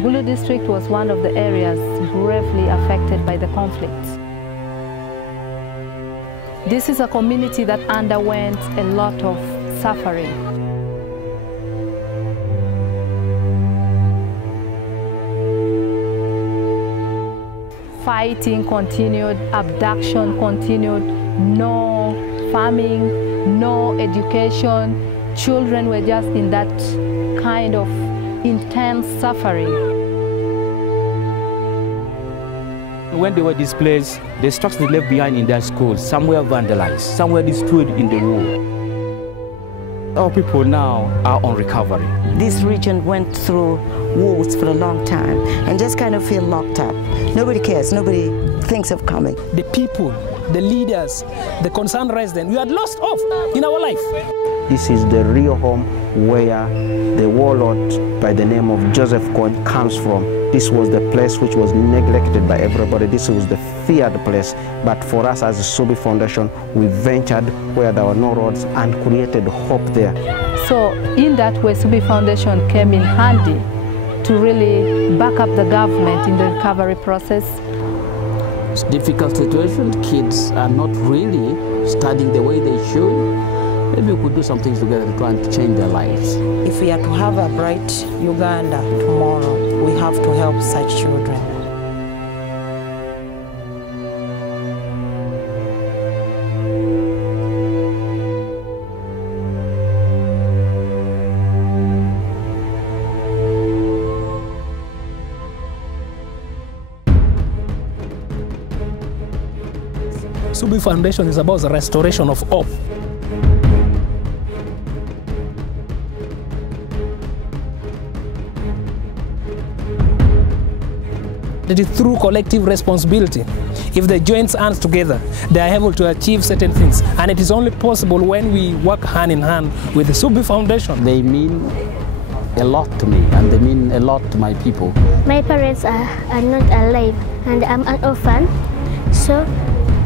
Gulu district was one of the areas gravely affected by the conflict. This is a community that underwent a lot of suffering. Fighting continued, abduction continued, no farming, no education. Children were just in that kind of intense suffering. When they were displaced, the structures they left behind in their schools, some were vandalized, some were destroyed in the war. Our people now are on recovery. This region went through wars for a long time and just kind of feel locked up. Nobody cares, nobody thinks of coming. The people, the leaders, the concerned residents, we had lost hope in our life. This is the real home where the warlord by the name of Joseph Kony comes from. This was the place which was neglected by everybody. This was the feared place. But for us as the Ssubi Foundation, we ventured where there were no roads and created hope there. So in that way, Ssubi Foundation came in handy to really back up the government in the recovery process. It's a difficult situation. Kids are not really studying the way they should. Maybe we could do some things together to try and change their lives. If we are to have a bright Uganda tomorrow, we have to help such children. Ssubi Foundation is about the restoration of hope. It is through collective responsibility. If they join hands together, they are able to achieve certain things. And it is only possible when we work hand in hand with the Ssubi Foundation. They mean a lot to me, and they mean a lot to my people. My parents are not alive, and I'm an orphan, so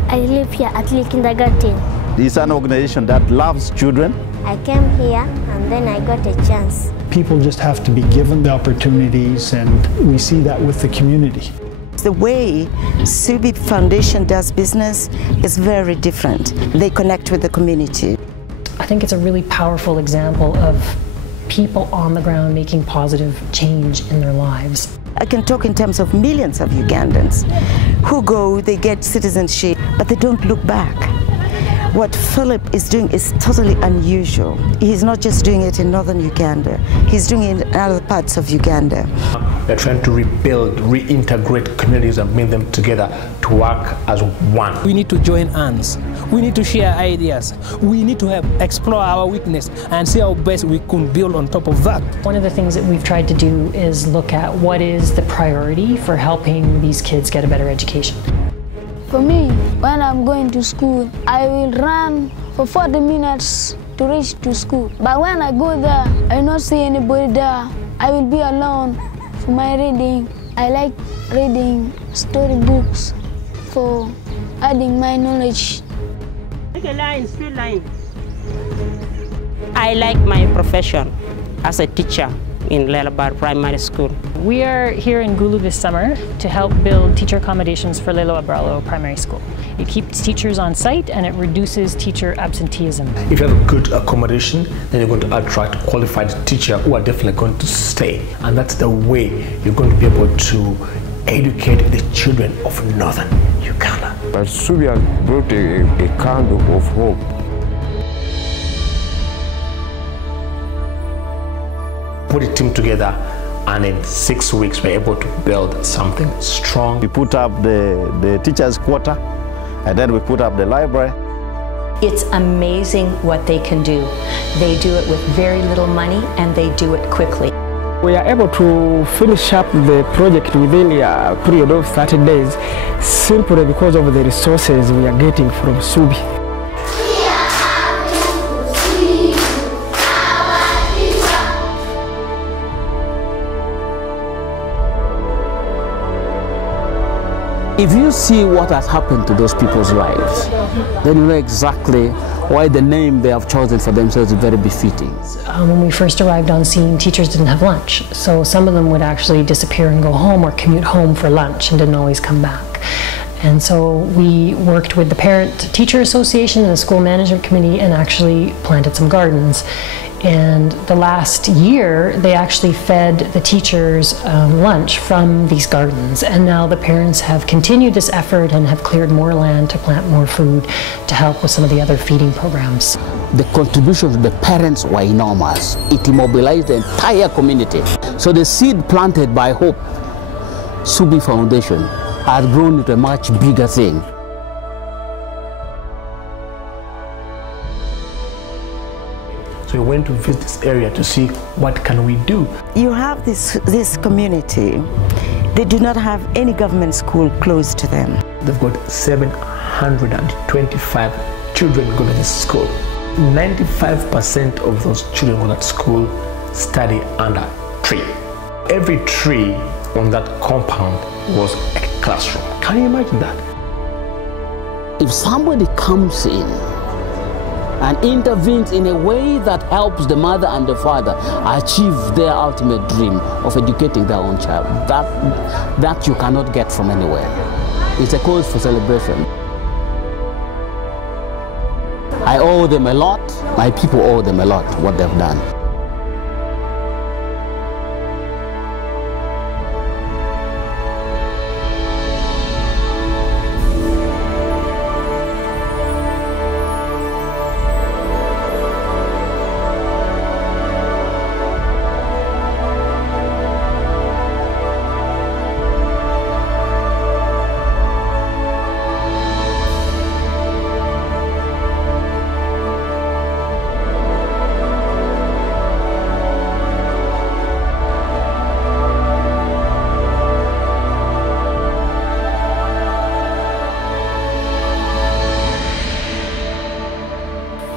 I live here at Lee Kindergarten. This is an organization that loves children. I came here, and then I got a chance. People just have to be given the opportunities, and we see that with the community. The way Ssubi Foundation does business is very different. They connect with the community. I think it's a really powerful example of people on the ground making positive change in their lives. I can talk in terms of millions of Ugandans who go, they get citizenship, but they don't look back. What Philip is doing is totally unusual. He's not just doing it in northern Uganda, he's doing it in other parts of Uganda. They're trying to rebuild, reintegrate communities and bring them together to work as one. We need to join hands. We need to share ideas. We need to explore our weakness and see how best we can build on top of that. One of the things that we've tried to do is look at what is the priority for helping these kids get a better education. For me, when I'm going to school, I will run for 40 minutes to reach to school. But when I go there, I will not see anybody there. I will be alone for my reading. I like reading storybooks for adding my knowledge. Make a line, straight line. I like my profession as a teacher in Lelabar Primary School. We are here in Gulu this summer to help build teacher accommodations for Lelo Abralo Primary School. It keeps teachers on site and it reduces teacher absenteeism. If you have a good accommodation, then you're going to attract qualified teachers who are definitely going to stay. And that's the way you're going to be able to educate the children of northern Uganda. But Ssubi has brought a candle of hope. Put a team together, and in 6 weeks we're able to build something strong. We put up the teachers' quarter, and then we put up the library. It's amazing what they can do. They do it with very little money, and they do it quickly. We are able to finish up the project within a period of 30 days, simply because of the resources we are getting from Ssubi. If you see what has happened to those people's lives, then you know exactly why the name they have chosen for themselves is very befitting. When we first arrived on scene, teachers didn't have lunch. So some of them would actually disappear and go home or commute home for lunch and didn't always come back. And so we worked with the Parent-Teacher Association and the School Management Committee and actually planted some gardens. And the last year, they actually fed the teachers lunch from these gardens. And now the parents have continued this effort and have cleared more land to plant more food to help with some of the other feeding programs. The contributions of the parents were enormous. It immobilized the entire community. So the seed planted by Hope, Ssubi Foundation, has grown into a much bigger thing. So we went to visit this area to see what can we do. You have this community, they do not have any government school close to them. They've got 725 children going to this school. 95% of those children going to school study under tree. Every tree on that compound was a classroom. Can you imagine that? If somebody comes in and intervenes in a way that helps the mother and the father achieve their ultimate dream of educating their own child, that you cannot get from anywhere. It's a cause for celebration. I owe them a lot. My people owe them a lot, what they've done.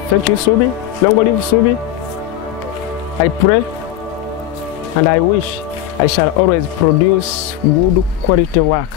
Thank you, Ssubi. Long live Ssubi. I pray and I wish I shall always produce good quality work.